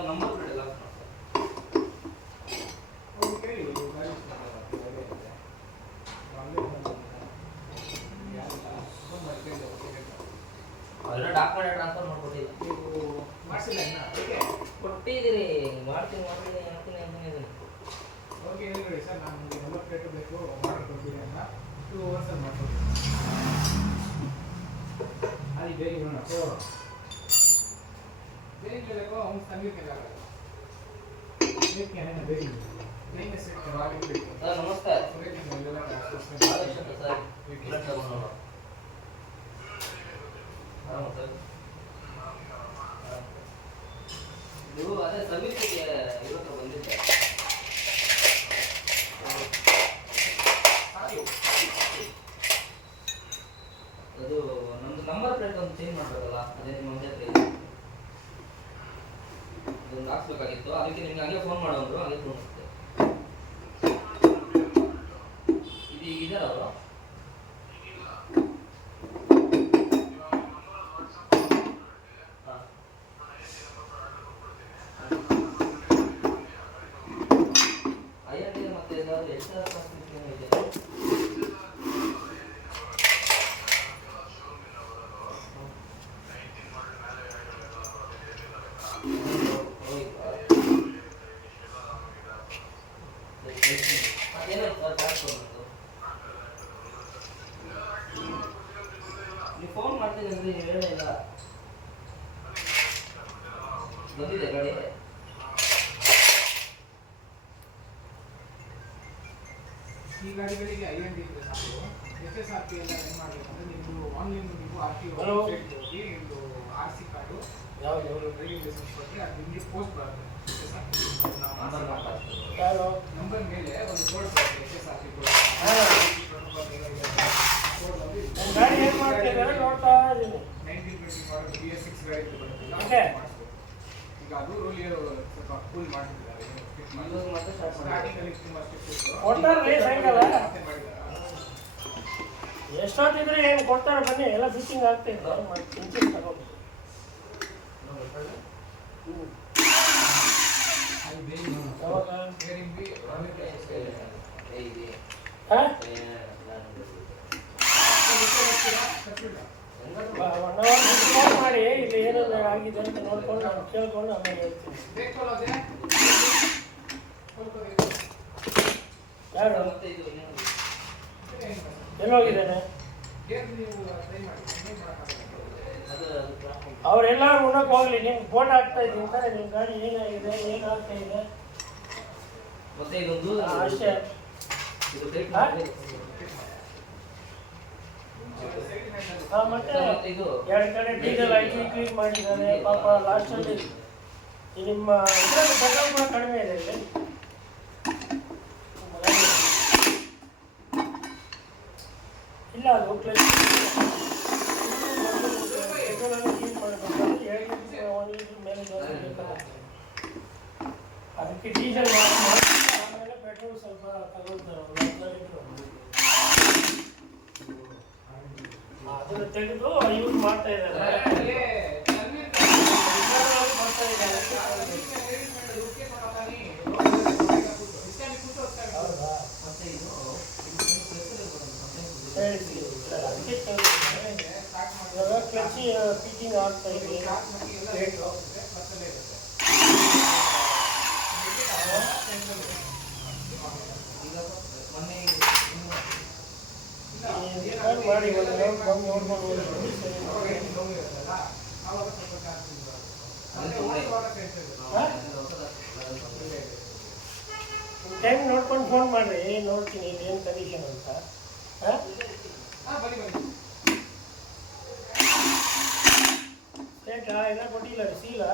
number plate ಎಲ್ಲ document transfer ಮಾಡ್ಕೊಟ್ಟಿಲ್ಲ ಮಾಡಿಸಿಲ್ಲ ಕೊಟ್ಟಿದ್ದೀರಿ ಮಾಡ್ತೀನಿ ಅಂತಾನೆ ಓಕೆ ಹೇಳಿ ಸರ್ ನಾನು ನಂಬರ್ ಪ್ಲೇಟ್ ಬೇಕು ಆರ್ಡರ್ ಕೊಡ್ತೀನಿ ಅಂತ 2 hours ಅಲ್ಲಿ ಮಾಡ್ಕೊಡ್ತೀನಿ ಅಲ್ಲಿ ಬೇಗ ಇರೋಣ ಬೇಗ ಬೇಕು ಅವ್ನು ಸಂಗೀತ ಬೇಗ नहीं सेट करवा के देखो सर नमस्कार सुरेश जी बोलला सर ब्लड तಗೊಂಡು हां सर ಇದು ಅದೇ ಸರ್ವಿಸ್ಗೆ ಇವತ್ತು ಬಂದಿದ್ದೆ ಅದು ನಮ್ದು ನಂಬರ್ ಪ್ಲೇಟ್ ಒಂದು ಚೇಂಜ್ ಮಾಡಬೇಕಲ್ಲ ಅದೇ ನಿಮ್ಮ ಜೊತೆ ಅದೊಂದು ಹಾಕ್ಸ್ಬೇಕಾಗಿತ್ತು ಅದಕ್ಕೆ ನಿಮ್ಗೆ ಹಾಗೆ ಫೋನ್ ಮಾಡೋರು ಹಾಗೆ ಫೋನ್ ಮಾಡ್ತೆ इधर आओ ಫೋನ್ ಮಾಡ್ತೀನಿ ಅಂದ್ರೆ ನೀವು ಹೇಳಿಲ್ಲ ಬಂದಿದೆ ಗಾಡಿ ಈ ಗಾಡಿಗಳಿಗೆ ಐಎನ್ಡಿ ಇದ್ರೆ ಸಾಕು ಎಸ್ಎಸ್ಆರ್ಪಿ ಎಲ್ಲ ಏನು ಮಾಡಬೇಕಂದ್ರೆ ನಿಮ್ಮದು ಆನ್ಲೈನ್ ನೀವು ಆರ್ಟಿಒ ವೆಬ್ಸೈಟ್ ಹೋಗಿ ನಿಮ್ಮದು ಆರ್ಸಿ ಕಾರ್ಡು ಯಾವ ಡ್ರೈವಿಂಗ್ ಲೈಸೆನ್ಸ್ ಕೊಟ್ಟರೆ ಅದು ನಿಮಗೆ ಪೋಸ್ಟ್ ಬರುತ್ತೆ ನಂಬರ್ ಮೇಲೆ ಒಂದು ಕೋಡ್ ಬರುತ್ತೆ ಎಸ್ಎಸ್ಆರ್ಪಿ ಕೋಡ್ ಗಾಡಿ ಏನು ಮಾಡ್ತಿದ್ದಾರೆ ನೋಡ್ತಾ ಇದ್ದೀನಿ 1920 ಮಾಡಲ್ BS6 ಗಾಡಿ ಬರುತ್ತೆ ಓಕೆ ಈಗ ಅದು ರೋಲಿಯರ್ ಸ್ವಲ್ಪ ಕೂಲ್ ಮಾಡ್ತಿದ್ದಾರೆ ಇವಾಗ ಮತ್ತೆ ಸ್ಟಾರ್ಟಿಂಗ್ ಅಲ್ಲಿ ತುಂಬಾ ಸ್ಟಿಫ್ ಕೊಡ್ತಾರ್ರಿ ಸಾಯಂಕಾಲ ಮತ್ತೆ ಮಾಡಿದ್ದಾರೆ ಎಷ್ಟೊತ್ತಿದ್ರೆ ಏನು ಕೊಡ್ತಾರೆ ಬನ್ನಿ ಎಲ್ಲ ಫಿಟ್ಟಿಂಗ್ ಆಗ್ತೈತೆ ಇಂಚಿನ್ ತಗೊಂಡು ಯಾವಾಗ ಹಾಂ 1 hour ಫೋನ್ ಮಾಡಿ ಇಲ್ಲಿ ಏನಾದ್ರು ಆಗಿದೆ ಅಂತ ನೋಡ್ಕೊಂಡು ನಾನು ಕೇಳ್ಕೊಂಡು ಆಮೇಲೆ ಹೇಳ್ತೀನಿ ಯಾರು ಎಲ್ಲೋಗಿದ್ದಾನೆ ಅವರೆಲ್ಲರೂ ಉಣ್ಣಕ್ಕೆ ಹೋಗ್ಲಿ ನಿಮ್ಗೆ ಫೋನ್ ಆಗ್ತಾ ಇದ್ದೀನಿ ಅಂತಾರೆ ನಿಮ್ಮ ಗಾಡಿ ಏನಾಗಿದೆ ಏನಾಗ್ತಾ ಇದೆ ಮತ್ತೆ ಇದೊಂದು ಅಷ್ಟೇ ಮತ್ತೆ ಎರಡು ಕಡೆ ಡೀಸೆಲ್ ಹಾಕಿ ಕ್ಲೀನ್ ಮಾಡಿದ್ದಾರೆ ಪಾಪ ಲಾಸ್ಟಲ್ಲಿ ನಿಮ್ಮ ಇದರಲ್ಲಿ ಪೆಟ್ರೋಲ್ ಕೂಡ ಕಡಿಮೆ ಇದೆ ಇಲ್ಲಿ ಇಲ್ಲ ಅದು ಪೆಟ್ರೋಲನ್ನು ಕ್ಲೀನ್ ಮಾಡಬೇಕಂದ್ರೆ 7 ಲೀಟರ್ 1 ಲೀಟರ್ ಮೇಲೆ ಜಾಸ್ತಿ ಬೇಕಾಗುತ್ತೆ ಅದಕ್ಕೆ ಡೀಸೆಲ್ ಮಾಡಿ ಆಮೇಲೆ ಪೆಟ್ರೋಲ್ ಸ್ವಲ್ಪ ತಗೊಳ್ತಾರೆ ಒಂದು 10 ಲೀಟರ್ ಅದನ್ನು ತೆಗೆದು ಯೂಸ್ ಮಾಡ್ತಾ ಇದ್ದಾರೆ ಇವಾಗ ಕ್ಲಚ್ ಫಿಟ್ಟಿಂಗ್ ಆಗ್ತಾ ಇದೆ ರೇಟು ಮಾಡಿ ಟೈಮ್ ನೋಡ್ಕೊಂಡು ಫೋನ್ ಮಾಡಿರಿ ನೋಡ್ತೀನಿ ಏನು ಕಂಡೀಷನ್ ಅಂತ ರೇಟಾ ಎಲ್ಲ ಕೊಟ್ಟಿಲ್ಲ ಸೀಲಾ